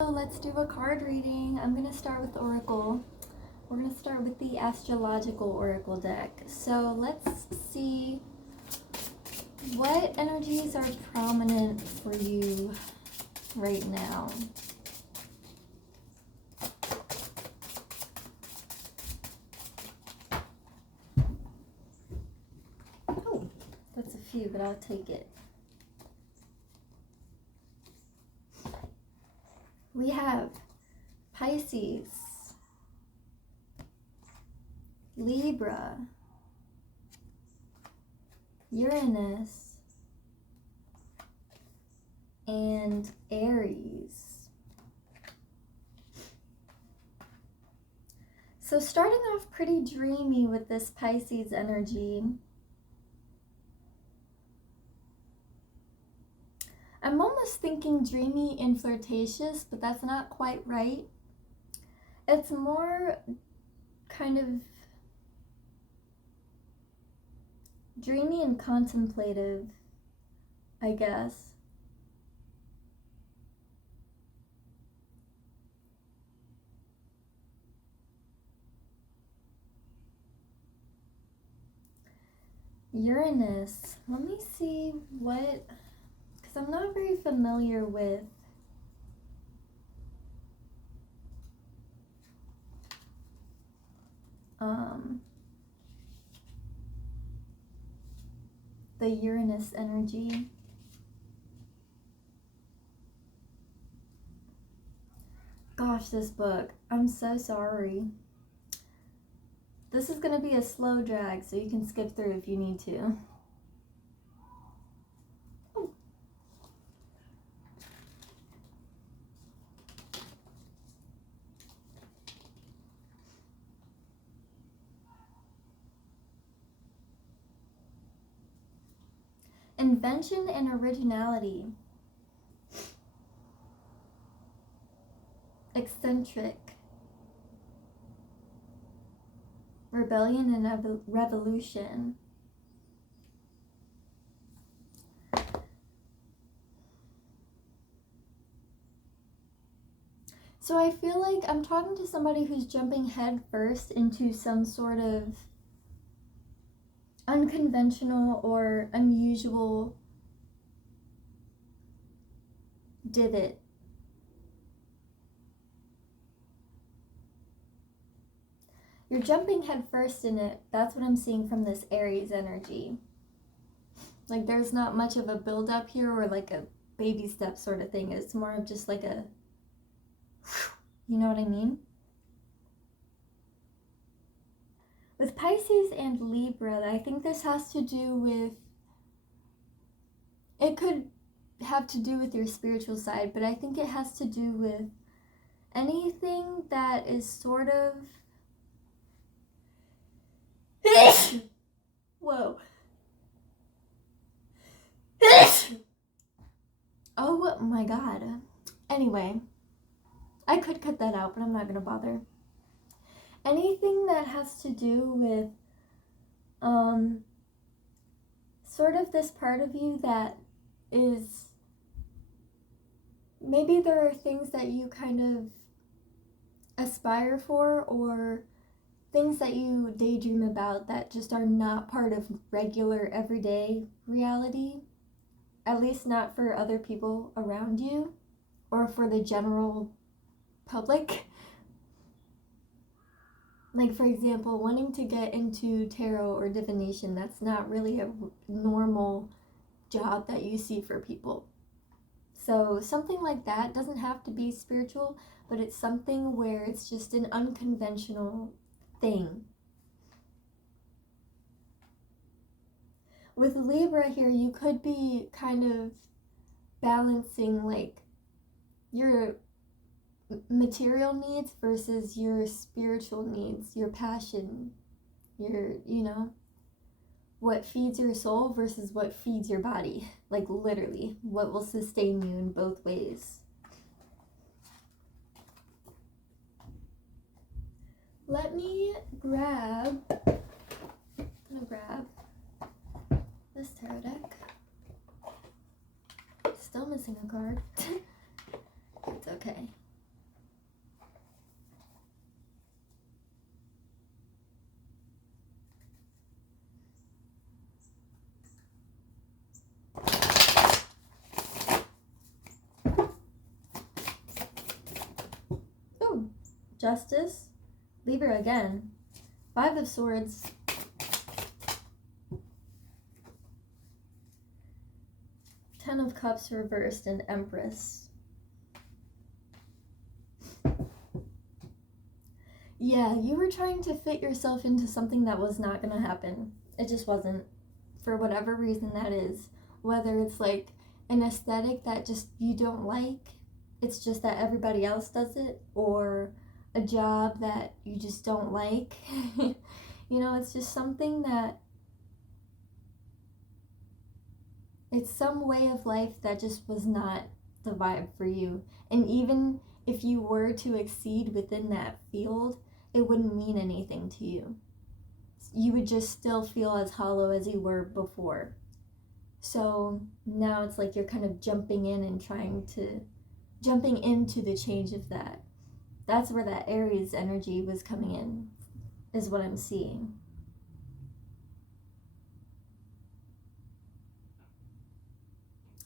So let's do a card reading. I'm going to start with Oracle. We're going to start with the Astrological Oracle deck. So let's see what energies are prominent for you right now. Oh, that's a few, but I'll take it. We have Pisces, Libra, Uranus, and Aries. So starting off pretty dreamy with this Pisces energy. I'm almost thinking dreamy and flirtatious, but that's not quite right. It's more kind of dreamy and contemplative, I guess. Uranus, let me see what, because I'm not very familiar with the Uranus energy. Gosh, this book, I'm so sorry. This is going to be a slow drag, so you can skip through if you need to. Oh. Invention and originality. Eccentric. Rebellion and revolution. So I feel like I'm talking to somebody who's jumping head first into some sort of unconventional or unusual divot. You're jumping head first in it. That's what I'm seeing from this Aries energy. Like there's not much of a build up here or like a baby step sort of thing. It's more of just like a, you know what I mean? With Pisces and Libra, I think this has to do with, it could have to do with your spiritual side, but I think it has to do with anything that is sort of whoa. Oh my god. Anyway, I could cut that out, but I'm not gonna bother. Anything that has to do with sort of this part of you that is, maybe there are things that you kind of aspire for or things that you daydream about that just are not part of regular everyday reality, at least not for other people around you or for the general public. Like, for example, wanting to get into tarot or divination, that's not really a normal job that you see for people. So something like that doesn't have to be spiritual, but it's something where it's just an unconventional thing. With Libra here, you could be kind of balancing like your material needs versus your spiritual needs, your passion, your, you know, what feeds your soul versus what feeds your body. Like literally, what will sustain you in both ways. Let me grab, I'm gonna grab this tarot deck. Still missing a card. It's okay. Justice, Libra again, 5 of Swords, Ten of Cups reversed, and Empress. Yeah, you were trying to fit yourself into something that was not going to happen. It just wasn't, for whatever reason that is. Whether it's like an aesthetic that just you don't like, it's just that everybody else does it, or a job that you just don't like. You know, it's just something that, it's some way of life that just was not the vibe for you. And even if you were to exceed within that field, it wouldn't mean anything to you. You would just still feel as hollow as you were before. So now it's like you're kind of jumping in and jumping into the change of that. That's where that Aries energy was coming in, is what I'm seeing.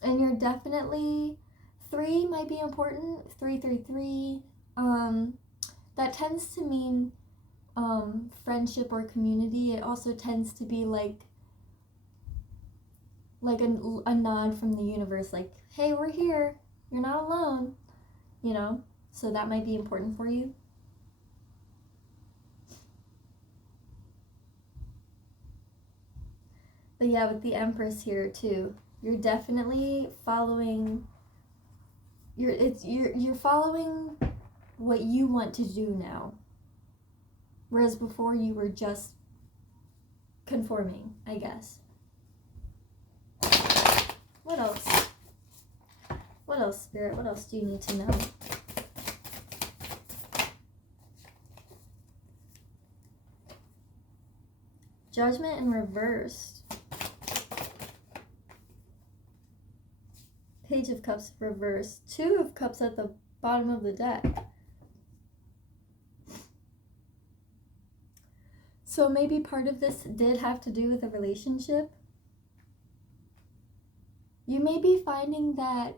And you're definitely, 3 might be important, 333. That tends to mean friendship or community. It also tends to be like a nod from the universe, like, hey, we're here, you're not alone, you know? So that might be important for you. But yeah, with the Empress here too, you're definitely following, you're following what you want to do now. Whereas before you were just conforming, I guess. What else? What else, Spirit? What else do you need to know? Judgment in reverse. Page of Cups reversed. 2 of Cups at the bottom of the deck. So maybe part of this did have to do with a relationship. You may be finding that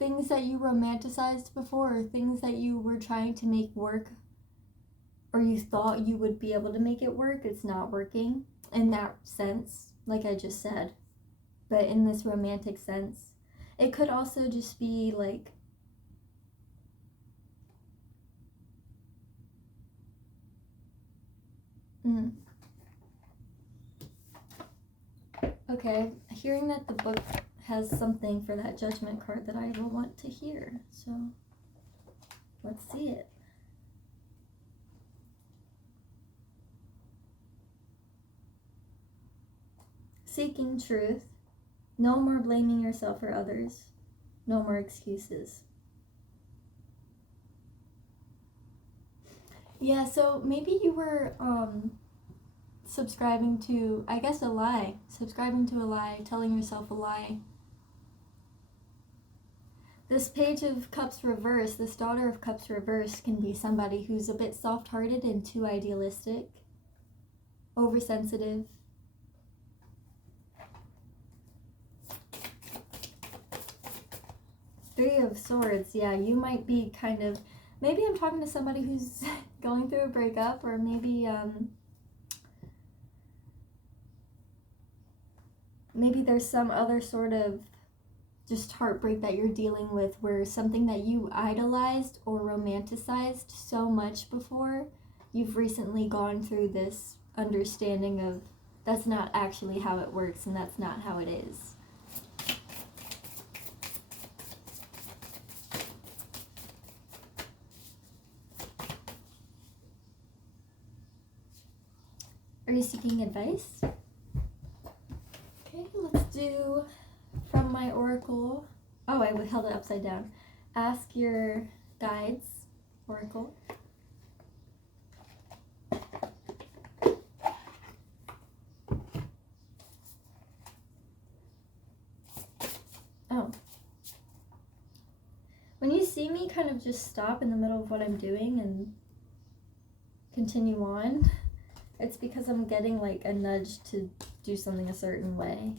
things that you romanticized before, or things that you were trying to make work, or you thought you would be able to make it work, it's not working in that sense, like I just said. But in this romantic sense, it could also just be like, okay, hearing that the book has something for that Judgment card that I will want to hear, so let's see it. Seeking truth. No more blaming yourself or others. No more excuses. Yeah, so maybe you were subscribing to, I guess, a lie. Subscribing to a lie, telling yourself a lie. This Page of Cups reverse, this Daughter of Cups reverse can be somebody who's a bit soft-hearted and too idealistic, oversensitive. Three of Swords, yeah, you might be kind of, maybe I'm talking to somebody who's going through a breakup, or maybe maybe there's some other sort of just heartbreak that you're dealing with, where something that you idolized or romanticized so much before, you've recently gone through this understanding of that's not actually how it works, and that's not how it is. Are you seeking advice? Okay, let's do from my oracle. Oh, I held it upside down. Ask your guides, oracle. Oh. When you see me kind of just stop in the middle of what I'm doing and continue on, it's because I'm getting like a nudge to do something a certain way.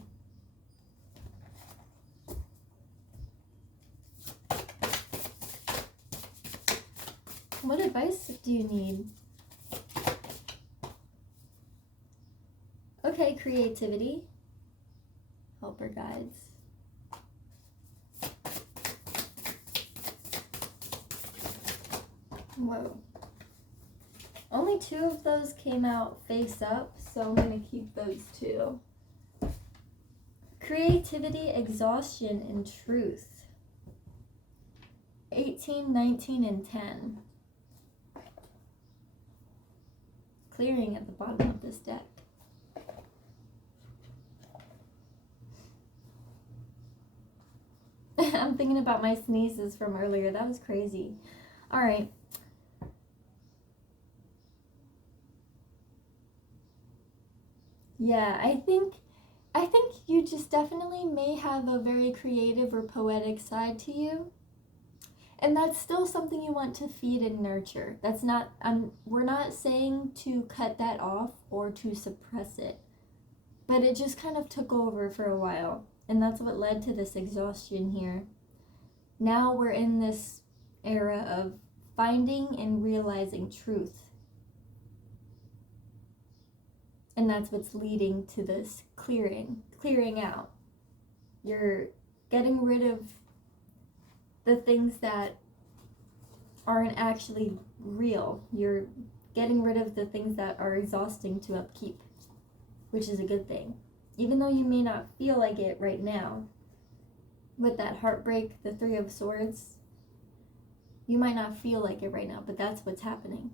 What advice do you need? Okay, creativity. Helper guides. Whoa. Only 2 of those came out face up, so I'm going to keep those 2. Creativity, exhaustion, and truth. 18, 19, and 10. Clearing at the bottom of this deck. I'm thinking about my sneezes from earlier. That was crazy. All right. Yeah, I think you just definitely may have a very creative or poetic side to you. And that's still something you want to feed and nurture. That's not, we're not saying to cut that off or to suppress it. But it just kind of took over for a while. And that's what led to this exhaustion here. Now we're in this era of finding and realizing truth. And that's what's leading to this clearing out. You're getting rid of the things that aren't actually real. You're getting rid of the things that are exhausting to upkeep, which is a good thing. Even though you may not feel like it right now, with that heartbreak, the 3 of Swords, you might not feel like it right now, but that's what's happening.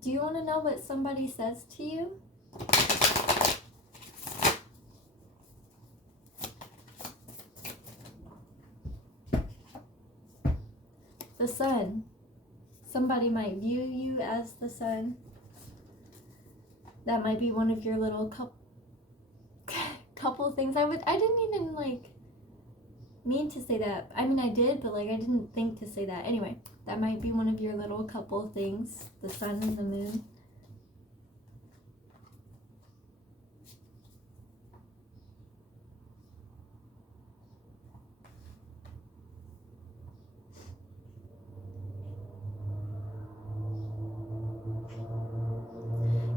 Do you want to know what somebody says to you? The Sun. Somebody might view you as the sun. That might be one of your little couple things. I didn't even mean to say that. I mean, I did, but I didn't think to say that. Anyway, that might be one of your little couple things. The sun and the moon.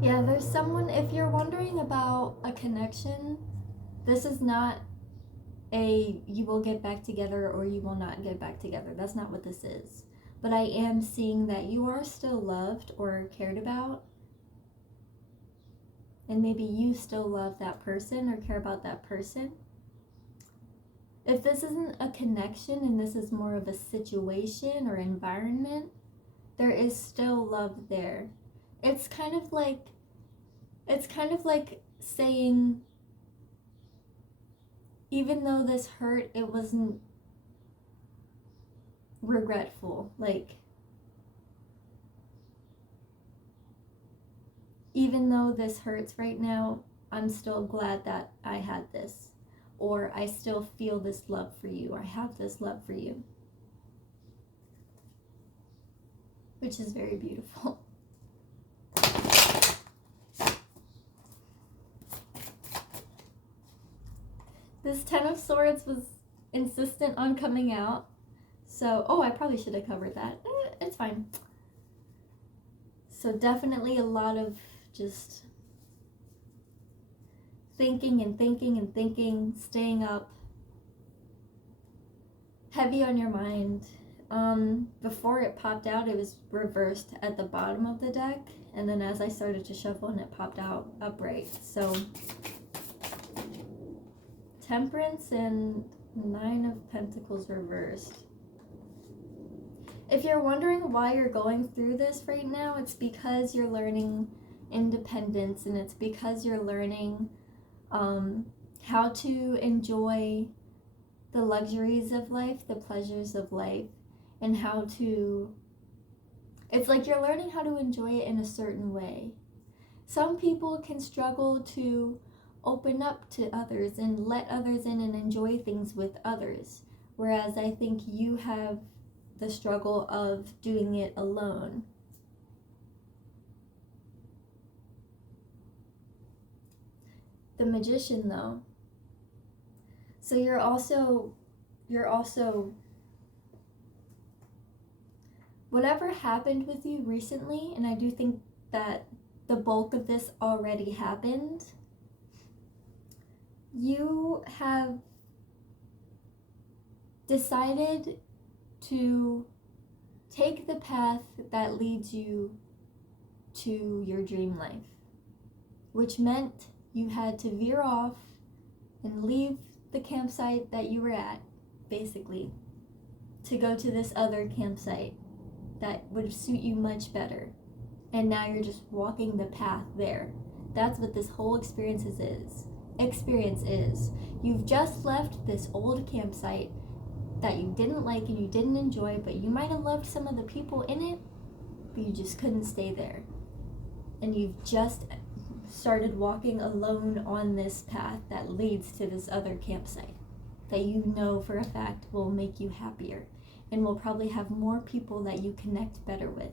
Yeah, there's someone, if you're wondering about a connection, this is not a you will get back together or you will not get back together. That's not what this is. But I am seeing that you are still loved or cared about. And maybe you still love that person or care about that person. If this isn't a connection and this is more of a situation or environment, there is still love there. It's kind of like saying, even though this hurt, it wasn't regretful. Even though this hurts right now, I'm still glad that I had this. Or I still feel this love for you. Or I have this love for you. Which is very beautiful. This 10 of Swords was insistent on coming out. So, I probably should have covered that. It's fine. So definitely a lot of just thinking and thinking and thinking, staying up, heavy on your mind. Before it popped out, it was reversed at the bottom of the deck, and then as I started to shuffle and it popped out upright. So Temperance and 9 of Pentacles reversed. If you're wondering why you're going through this right now, it's because you're learning independence, and it's because you're learning how to enjoy the luxuries of life, the pleasures of life, and how to, it's like you're learning how to enjoy it in a certain way. Some people can struggle to open up to others and let others in and enjoy things with others, whereas I think you have the struggle of doing it alone. The Magician, though. So you're also whatever happened with you recently, and I do think that the bulk of this already happened, you have decided to take the path that leads you to your dream life, which meant you had to veer off and leave the campsite that you were at, basically, to go to this other campsite that would suit you much better. And now you're just walking the path there. That's what this whole experience is. You've just left this old campsite that you didn't like and you didn't enjoy, but you might have loved some of the people in it, but you just couldn't stay there. And you've just started walking alone on this path that leads to this other campsite that you know for a fact will make you happier and will probably have more people that you connect better with.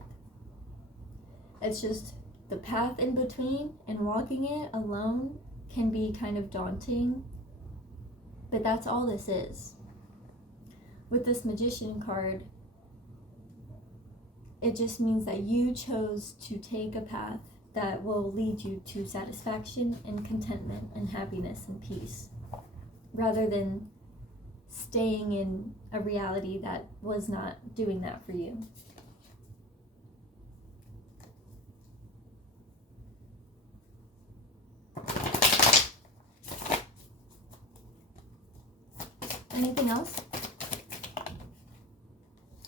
It's just the path in between, and walking it alone can be kind of daunting, but that's all this is. With this Magician card, it just means that you chose to take a path that will lead you to satisfaction and contentment and happiness and peace, rather than staying in a reality that was not doing that for you. Anything else?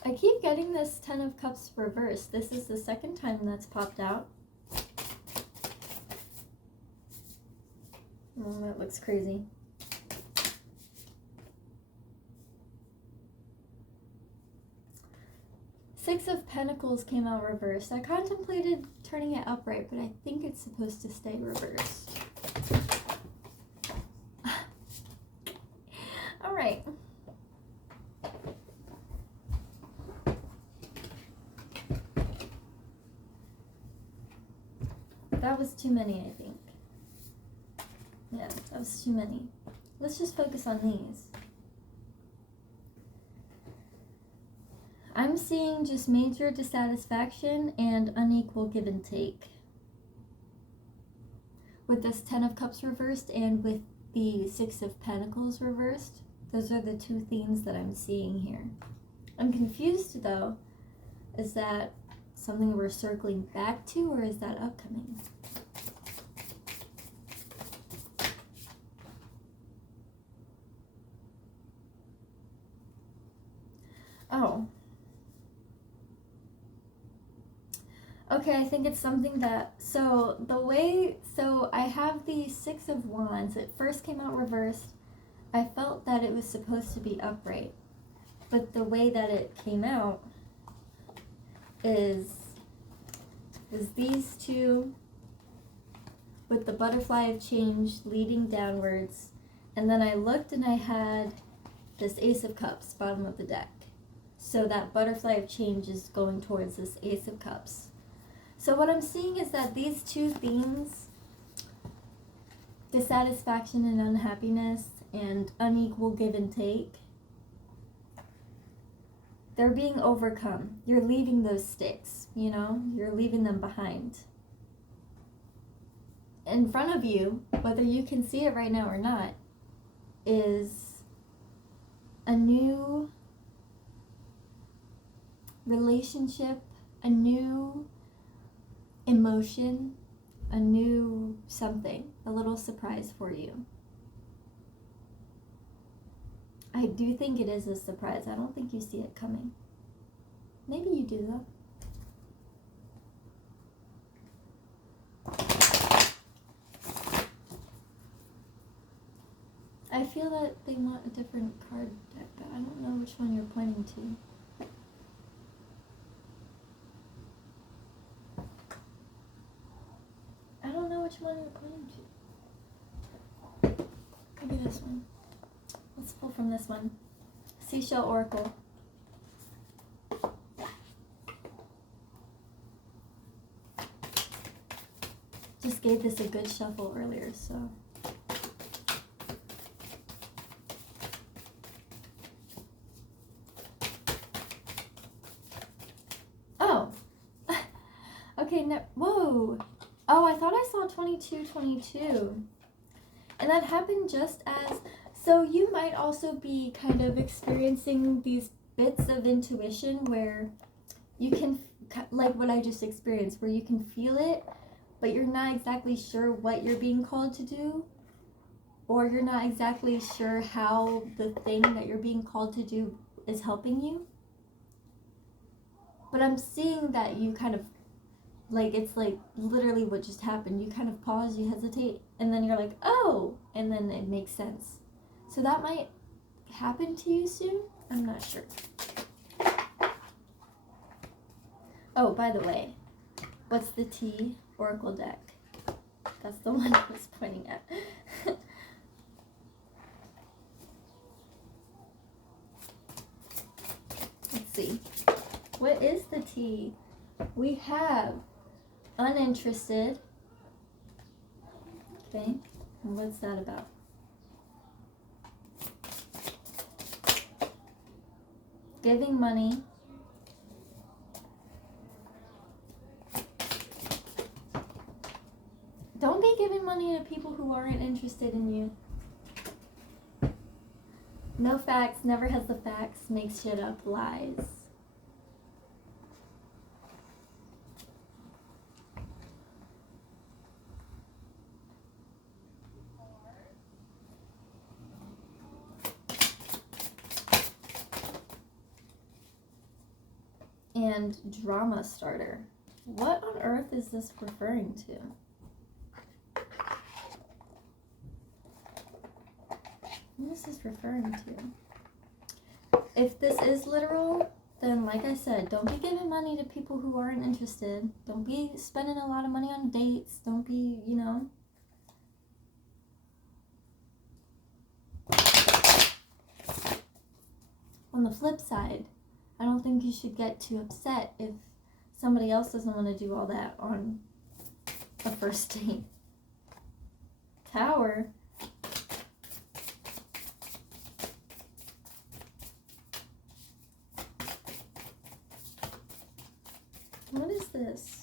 I keep getting this Ten of Cups reversed. This is the second time that's popped out. Oh, that looks crazy. Six of Pentacles came out reversed. I contemplated turning it upright, but I think it's supposed to stay reversed. All right. That was too many, I think. Yeah, that was too many. Let's just focus on these. I'm seeing just major dissatisfaction and unequal give and take with this Ten of Cups reversed and with the Six of Pentacles reversed. Those are the two themes that I'm seeing here. I'm confused though. Is that something we're circling back to, or is that upcoming? Oh. Okay, I think it's something that, so I have the Six of Wands. It first came out reversed. I felt that it was supposed to be upright, but the way that it came out is these two with the butterfly of change leading downwards, and then I looked and I had this Ace of Cups, bottom of the deck. So that butterfly of change is going towards this Ace of Cups. So what I'm seeing is that these two themes, dissatisfaction and unhappiness and unequal give and take, they're being overcome. You're leaving those sticks, you know? You're leaving them behind. In front of you, whether you can see it right now or not, is a new relationship, a new emotion, a new something, a little surprise for you. I do think it is a surprise. I don't think you see it coming. Maybe you do though. I feel that they want a different card deck, but I don't know which one you're pointing to. I don't know which one you're pointing to. Maybe this one. Let's pull from this one. Seashell Oracle. Just gave this a good shuffle earlier, so. Okay, no, whoa. Oh, I thought I saw 2222. And that happened just as, so you might also be kind of experiencing these bits of intuition where you can, like what I just experienced, where you can feel it, but you're not exactly sure what you're being called to do, or you're not exactly sure how the thing that you're being called to do is helping you. But I'm seeing that you kind of, like, it's like literally what just happened. You kind of pause, you hesitate, and then you're like, oh, and then it makes sense. So that might happen to you soon. I'm not sure. Oh, by the way, what's the T Oracle deck? That's the one I was pointing at. Let's see. What is the T? We have uninterested. Okay, and what's that about? Giving money. Don't be giving money to people who aren't interested in you. No facts, never has the facts, makes shit up, lies. And drama starter. What on earth is this referring to? What is this referring to? If this is literal, then like I said, don't be giving money to people who aren't interested. Don't be spending a lot of money on dates. Don't be, you know. On the flip side, I don't think you should get too upset if somebody else doesn't want to do all that on a first date. Tower. What is this?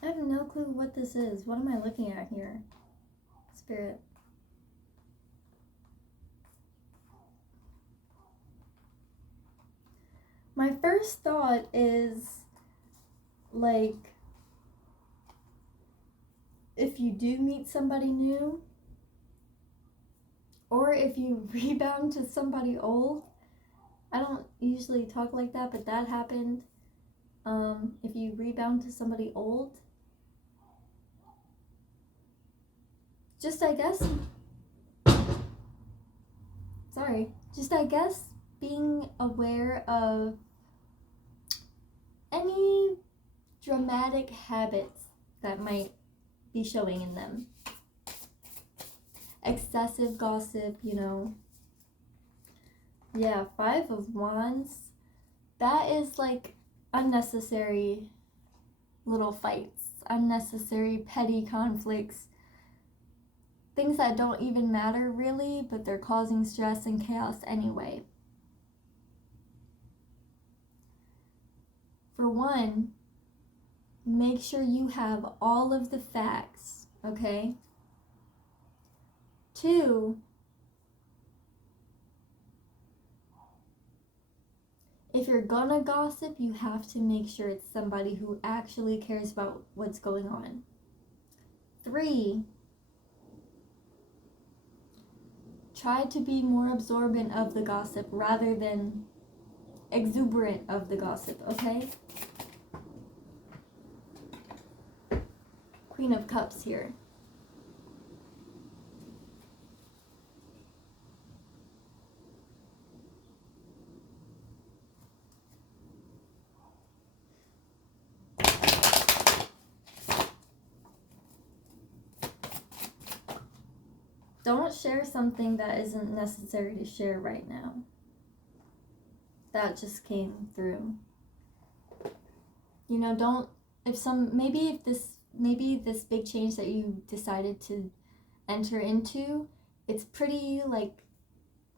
I have no clue what this is. What am I looking at here? Spirit. My first thought is, like, if you do meet somebody new, or if you rebound to somebody old. I don't usually talk like that, but that happened. If you rebound to somebody old, just I guess being aware of any dramatic habits that might be showing in them. Excessive gossip, you know. Yeah, 5 of Wands. That is like unnecessary little fights, unnecessary petty conflicts. Things that don't even matter really, but they're causing stress and chaos anyway. For one, make sure you have all of the facts, okay? 2, if you're gonna gossip, you have to make sure it's somebody who actually cares about what's going on. 3, try to be more absorbent of the gossip rather than exuberant of the gossip, okay? Queen of Cups here. Don't share something that isn't necessary to share right now. that just came through. You know, don't, maybe this big change that you decided to enter into, it's pretty, like,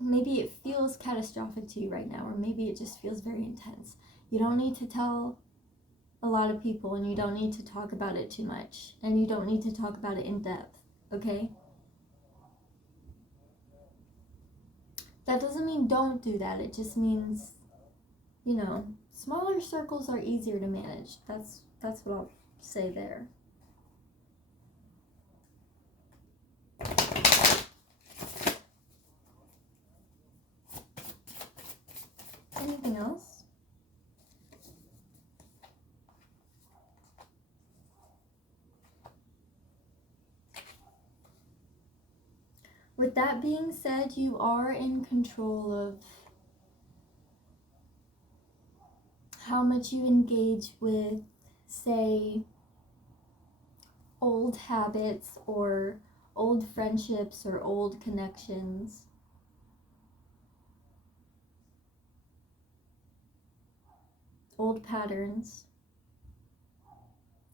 maybe it feels catastrophic to you right now, or maybe it just feels very intense. You don't need to tell a lot of people, and you don't need to talk about it too much, and you don't need to talk about it in depth, okay? That doesn't mean don't do that. It just means, you know, smaller circles are easier to manage. That's what I'll say there. Anything else? With that being said, you are in control of how much you engage with, say, old habits or old friendships or old connections. Old patterns.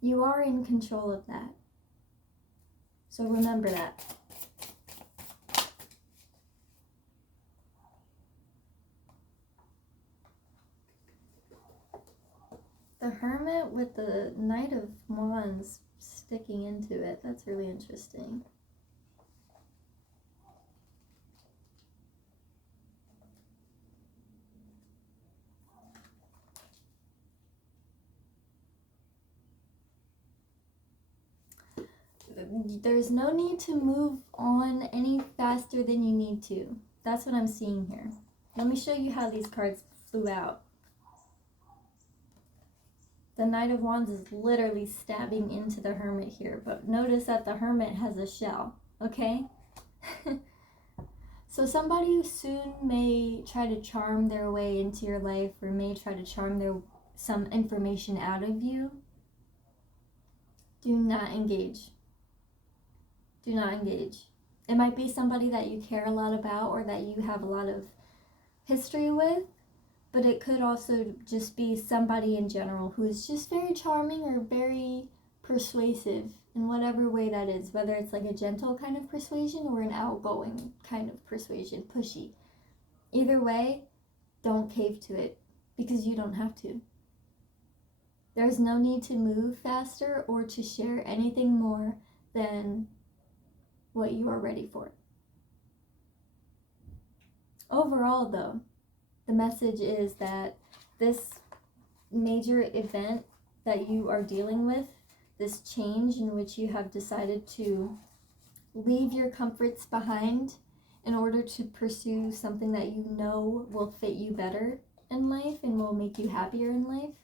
You are in control of that. So remember that. The Hermit with the Knight of Wands sticking into it. That's really interesting. There's no need to move on any faster than you need to. That's what I'm seeing here. Let me show you how these cards flew out. The Knight of Wands is literally stabbing into the Hermit here, but notice that the Hermit has a shell, okay? So somebody soon may try to charm their way into your life, or may try to charm some information out of you. Do not engage. Do not engage. It might be somebody that you care a lot about or that you have a lot of history with, but it could also just be somebody in general who is just very charming or very persuasive in whatever way that is, whether it's like a gentle kind of persuasion or an outgoing kind of persuasion, pushy. Either way, don't cave to it, because you don't have to. There's no need to move faster or to share anything more than what you are ready for. Overall, though, the message is that this major event that you are dealing with, this change in which you have decided to leave your comforts behind in order to pursue something that you know will fit you better in life and will make you happier in life.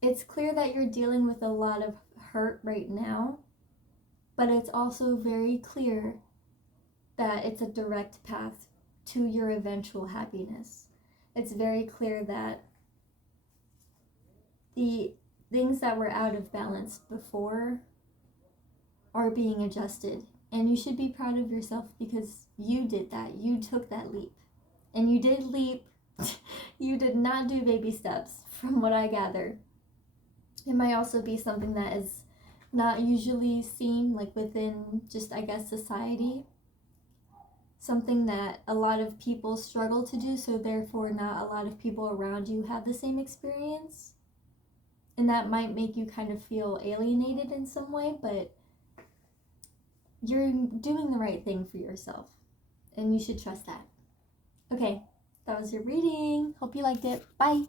It's clear that you're dealing with a lot of hurt right now, but it's also very clear that it's a direct path to your eventual happiness. It's very clear that the things that were out of balance before are being adjusted. And you should be proud of yourself because you did that. You took that leap. And you did leap. You did not do baby steps, from what I gather. It might also be something that is not usually seen, like within just, I guess, society. Something that a lot of people struggle to do, so therefore not a lot of people around you have the same experience. And that might make you kind of feel alienated in some way, but you're doing the right thing for yourself. And you should trust that. Okay, that was your reading. Hope you liked it. Bye.